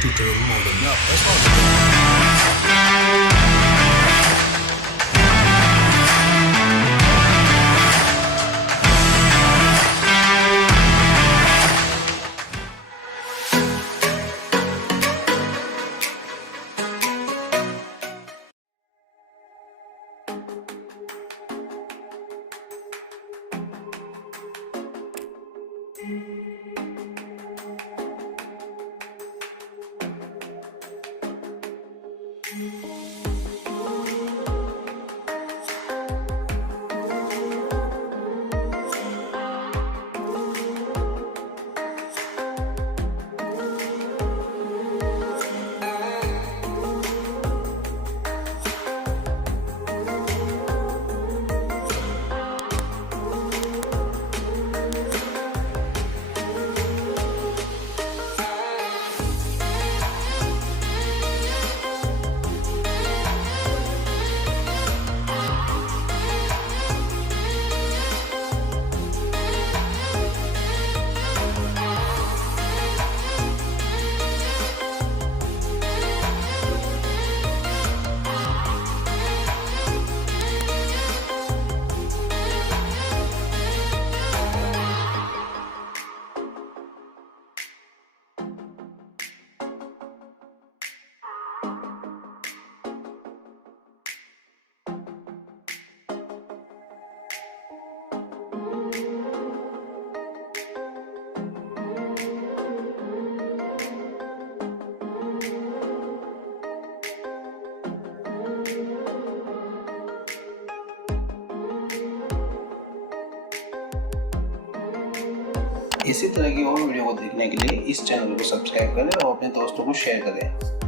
Tutorial model में आपका स्वागत है। इसी तरह की और वीडियो को देखने के लिए इस चैनल को सब्सक्राइब करें और अपने दोस्तों को शेयर करें।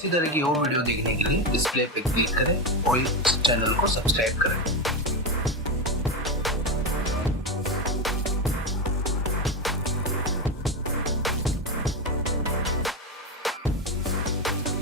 इसी तरह की और वीडियो देखने के लिए डिस्प्ले पे क्लिक करें और इस चैनल को सब्सक्राइब करें।